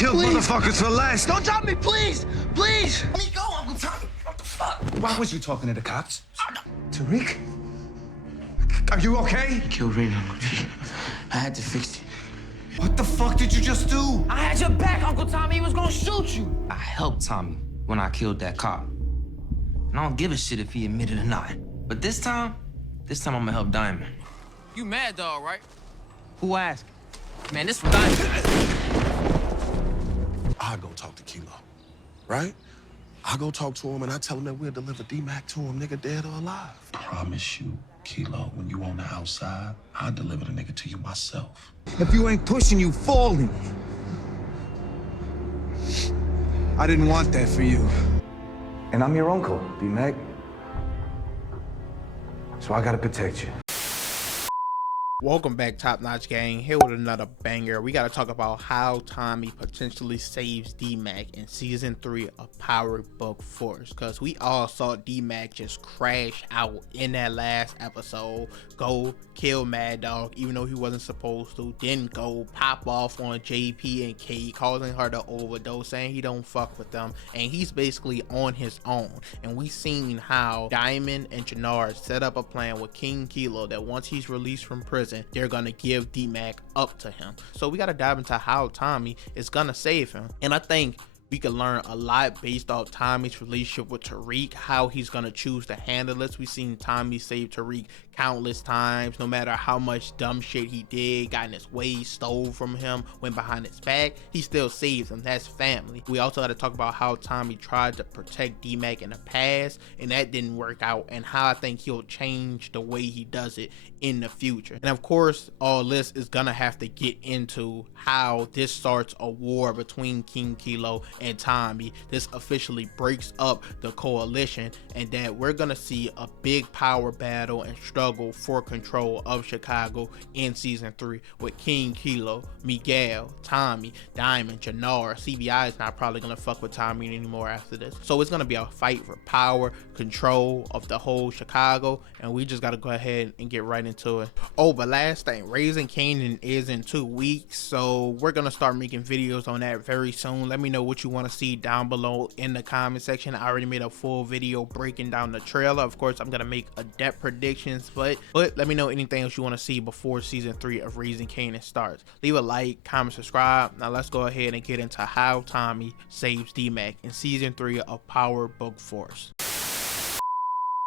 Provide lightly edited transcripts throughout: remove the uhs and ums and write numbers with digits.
Kill motherfuckers for less. Don't drop me, please! Please! Let me go, Uncle Tommy. What the fuck? Why was you talking to the cops? Tariq? Are you okay? Killed Reno, Uncle T. I had to fix it. What the fuck did you just do? I had your back, Uncle Tommy. He was gonna shoot you. I helped Tommy when I killed that cop. And I don't give a shit if he admitted or not. But this time I'm gonna help Diamond. You mad, dog, right? Who asked? Man, this for Diamond. I go talk to Kilo, right? I go talk to him and I tell him that we'll deliver DMac to him, nigga, dead or alive. Promise you, Kilo, when you on the outside, I'll deliver the nigga to you myself. If you ain't pushing, you falling. I didn't want that for you. And I'm your uncle, DMac. So I gotta protect you. Welcome back, Top Notch Gang, here with another banger. We got to talk about how Tommy potentially saves DMac in season 3 of Power Book Force, because we all saw DMac just crash out in that last episode, go kill Mad Dog even though he wasn't supposed to, then go pop off on JP and Kate, causing her to overdose, saying he don't fuck with them, and he's basically on his own. And we seen how Diamond and Jannar set up a plan with King Kilo that once he's released from prison, they're gonna give DMac up to him. So we gotta dive into how Tommy is gonna save him, and I think we can learn a lot based off Tommy's relationship with Tariq, how he's gonna choose to handle this. We've seen Tommy save Tariq countless times, no matter how much dumb shit he did, got in his way, stole from him, went behind his back, he still saves him. That's family. We also got to talk about how Tommy tried to protect DMac in the past and that didn't work out, and how I think he'll change the way he does it in the future. And of course, all this is gonna have to get into how this starts a war between King Kilo and Tommy. This officially breaks up the coalition, and that we're gonna see a big power battle and struggle for control of Chicago in season 3 with King Kilo, Miguel, Tommy, Diamond, Jannar. CBI is not probably gonna fuck with Tommy anymore after this. So it's gonna be a fight for power, control of the whole Chicago, and we just gotta go ahead and get right into it. Oh, but last thing, Raising Kanan is in 2 weeks, so we're gonna start making videos on that very soon. Let me know what you want to see down below in the comment section. I already made a full video breaking down the trailer. Of course, I'm gonna make adept predictions, but let me know anything else you want to see before season 3 of Raising Kanan starts. Leave a like, comment, subscribe. Now let's go ahead and get into how Tommy saves DMac in season 3 of Power Book Force.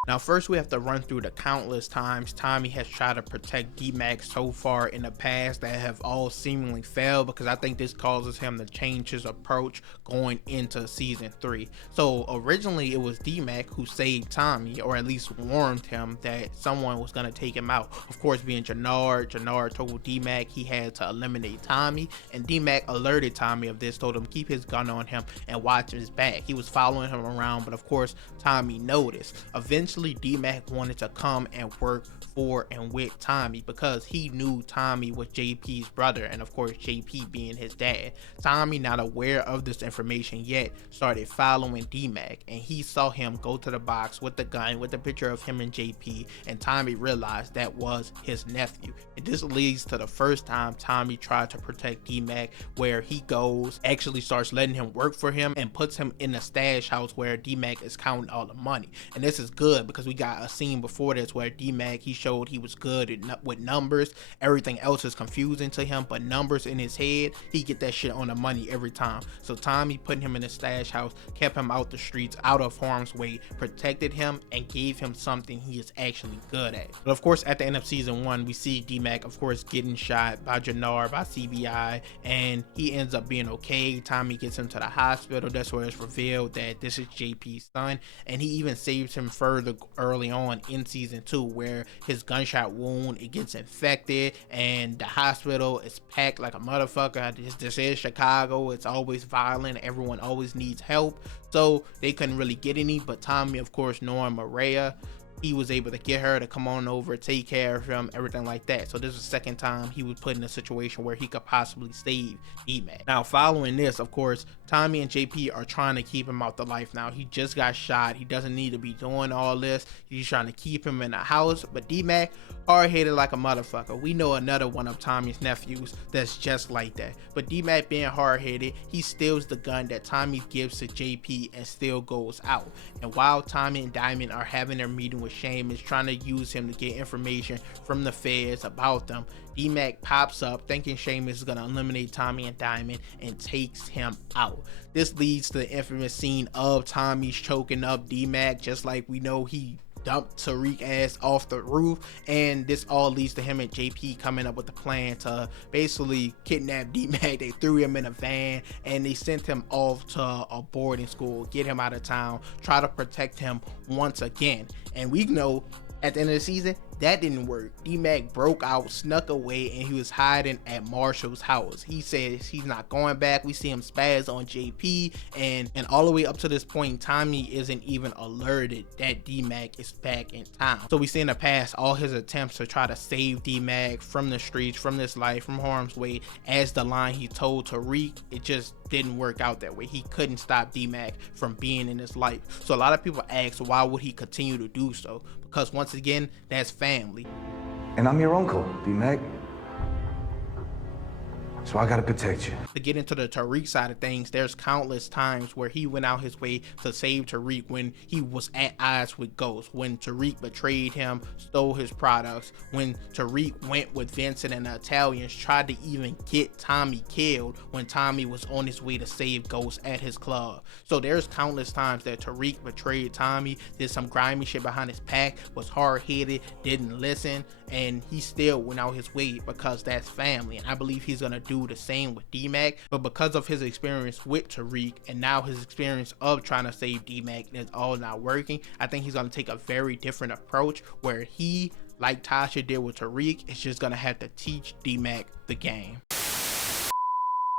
Now first we have to run through the countless times Tommy has tried to protect DMac so far in the past that have all seemingly failed, because I think this causes him to change his approach going into season 3. So originally it was DMac who saved Tommy, or at least warned him that someone was going to take him out. Of course, being Jannar told DMac he had to eliminate Tommy, and DMac alerted Tommy of this, told him keep his gun on him and watch his back. He was following him around, but of course Tommy noticed. Eventually DMac wanted to come and work for and with Tommy because he knew Tommy was JP's brother, and of course JP being his dad. Tommy, not aware of this information yet, started following DMac, and he saw him go to the box with the gun with the picture of him and JP, and Tommy realized that was his nephew. And this leads to the first time Tommy tried to protect DMac, where he goes, actually starts letting him work for him and puts him in a stash house where DMac is counting all the money. And this is good because we got a scene before this where DMac, he showed he was good with numbers. Everything else is confusing to him, but numbers in his head, he get that shit on the money every time. So Tommy putting him in a stash house, kept him out the streets, out of harm's way, protected him, and gave him something he is actually good at. But of course, at the end of season 1, we see DMac, of course, getting shot by Jannar, by CBI, and he ends up being okay. Tommy gets him to the hospital. That's where it's revealed that this is JP's son, and he even saves him further early on in season 2, where his gunshot wound, it gets infected and the hospital is packed like a motherfucker. This is Chicago, it's always violent, everyone always needs help, so they couldn't really get any. But Tommy, of course, knowing Maria, he was able to get her to come on over, take care of him, everything like that. So this is the second time he was put in a situation where he could possibly save DMac. Now following this, of course, Tommy and JP are trying to keep him out the life now. He just got shot. He doesn't need to be doing all this. He's trying to keep him in the house. But DMac, hard-headed like a motherfucker. We know another one of Tommy's nephews that's just like that. But DMac being hard-headed, he steals the gun that Tommy gives to JP and still goes out. And while Tommy and Diamond are having their meeting with Seamus, trying to use him to get information from the feds about them, DMac pops up thinking Seamus is going to eliminate Tommy and Diamond and takes him out. This leads to the infamous scene of Tommy's choking up DMac, just like we know he dumped Tariq ass off the roof, and this all leads to him and JP coming up with a plan to basically kidnap DMac. They threw him in a van and they sent him off to a boarding school, get him out of town, try to protect him once again. And we know at the end of the season that didn't work. DMac broke out, snuck away, and he was hiding at Marshall's house. He says he's not going back. We see him spaz on JP, and all the way up to this point, Tommy isn't even alerted that DMac is back in town. So we see in the past all his attempts to try to save DMac from the streets, from this life, from harm's way, as the line he told Tariq, it just didn't work out that way. He couldn't stop DMac from being in his life. So a lot of people ask, why would he continue to do so? Because once again, that's family. And I'm your uncle, DMac. So I gotta protect you. To get into the Tariq side of things, there's countless times where he went out his way to save Tariq when he was at odds with Ghost, when Tariq betrayed him, stole his products, when Tariq went with Vincent and the Italians, tried to even get Tommy killed when Tommy was on his way to save Ghost at his club. So there's countless times that Tariq betrayed Tommy, did some grimy shit behind his back, was hard-headed, didn't listen, and he still went out his way because that's family. And I believe he's gonna do the same with DMac, but because of his experience with Tariq and now his experience of trying to save DMac and it's all not working, I think he's gonna take a very different approach where he, like Tasha did with Tariq, is just gonna have to teach DMac the game.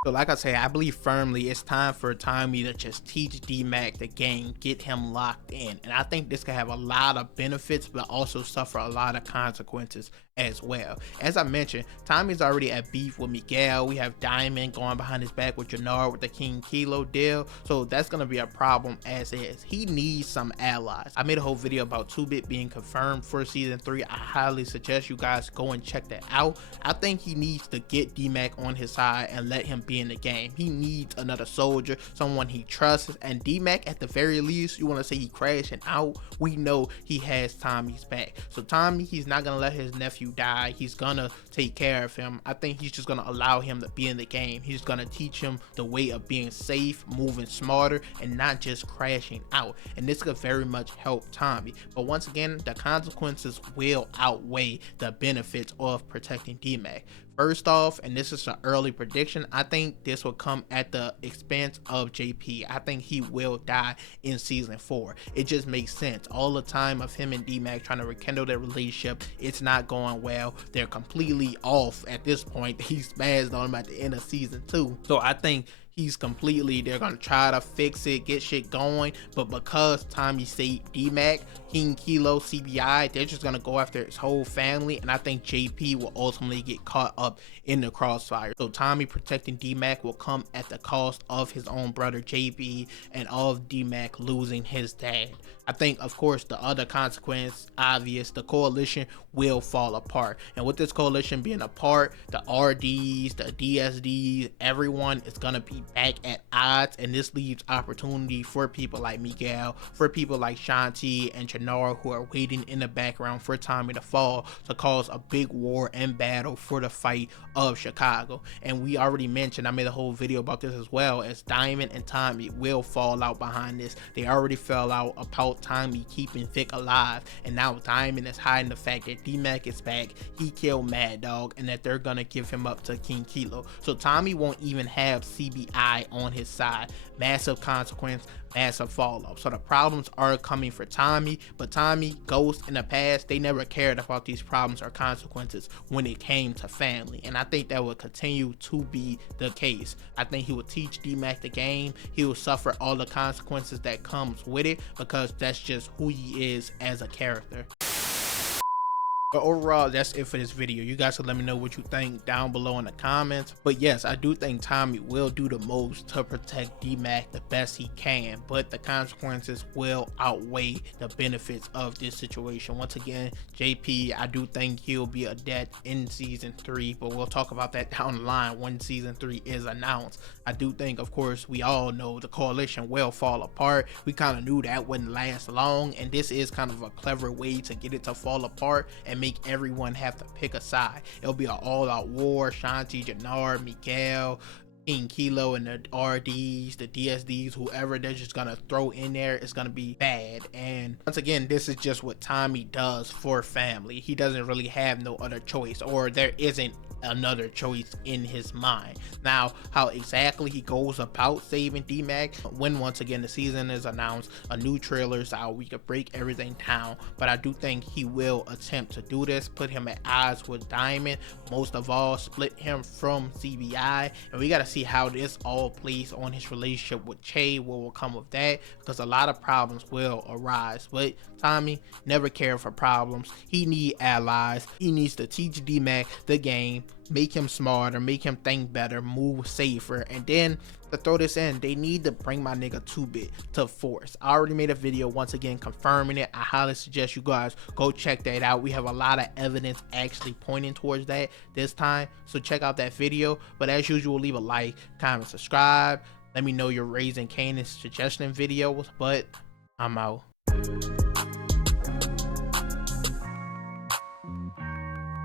So like I say, I believe firmly it's time for Tommy to just teach DMac the game, get him locked in. And I think this could have a lot of benefits, but also suffer a lot of consequences as well. As I mentioned, Tommy's already at beef with Miguel. We have Diamond going behind his back with Jannard with the King Kilo deal. So that's going to be a problem as is. He needs some allies. I made a whole video about 2-Bit being confirmed for season 3. I highly suggest you guys go and check that out. I think he needs to get DMac on his side and let him be in the game. He needs another soldier, someone he trusts, and DMac at the very least, you want to say he crashing out, we know he has Tommy's back. So Tommy, he's not going to let his nephew die. He's gonna take care of him. I think he's just gonna allow him to be in the game. He's gonna teach him the way of being safe, moving smarter, and not just crashing out. And this could very much help Tommy. But once again, the consequences will outweigh the benefits of protecting DMac. First off, and this is an early prediction, I think this will come at the expense of JP. I think he will die in season 4. It just makes sense. All the time of him and DMac trying to rekindle their relationship, it's not going well. They're completely off at this point. He spazzed on him at the end of season 2. So I think they're gonna try to fix it, get shit going, but because Tommy saved DMac, King Kilo, CBI, they're just gonna go after his whole family, and I think JP will ultimately get caught up in the crossfire. So Tommy protecting DMac will come at the cost of his own brother JP and of DMac losing his dad. I think, of course, the other consequence, obvious, the coalition will fall apart. And with this coalition being apart, the RDs, the DSDs, everyone is going to be back at odds. And this leaves opportunity for people like Miguel, for people like Shanti and Jannard, who are waiting in the background for Tommy to fall to cause a big war and battle for the fight of Chicago. And we already mentioned, I made a whole video about this as well, as Diamond and Tommy will fall out behind this. They already fell out about Tommy keeping Vic alive, and now Diamond is hiding the fact that DMac is back, he killed Mad Dog, and that they're gonna give him up to King Kilo. So Tommy won't even have CBI CBI on his side. Massive consequence, massive fall off. So the problems are coming for Tommy, but Tommy, Ghost in the past, they never cared about these problems or consequences when it came to family. And I think that will continue to be the case. I think he will teach DMac the game. He will suffer all the consequences that comes with it because that's just who he is as a character. But overall, that's it for this video. You guys can let me know what you think down below in the comments. But yes, I do think Tommy will do the most to protect DMac the best he can, but the consequences will outweigh the benefits of this situation. Once again, JP, I do think he'll be a debt in season 3, but we'll talk about that down the line when season 3 is announced. I do think, of course, we all know the coalition will fall apart. We kind of knew that wouldn't last long, and this is kind of a clever way to get it to fall apart and make everyone have to pick a side. It'll be an all-out war. Shanti, Jannar, Miguel, King Kilo, and the RDs, the DSDs, whoever they're just gonna throw in there is gonna be bad. And once again, this is just what Tommy does for family. He doesn't really have no other choice, or there isn't another choice in his mind. Now, how exactly he goes about saving DMac, when once again the season is announced, a new trailer is out, we could break everything down. But I do think he will attempt to do this, put him at odds with Diamond, most of all split him from CBI, and we gotta see how this all plays on his relationship with Che, what will come of that, because a lot of problems will arise. But Tommy never cared for problems. He need allies. He needs to teach DMac the game, make him smarter, make him think better, move safer. And then to throw this in, they need to bring my nigga 2-Bit to force. I already made a video once again confirming it. I highly suggest you guys go check that out. We have a lot of evidence actually pointing towards that this time, so check out that video. But as usual, leave a like, comment, subscribe. Let me know your Raising Kanan suggestion videos. But I'm out.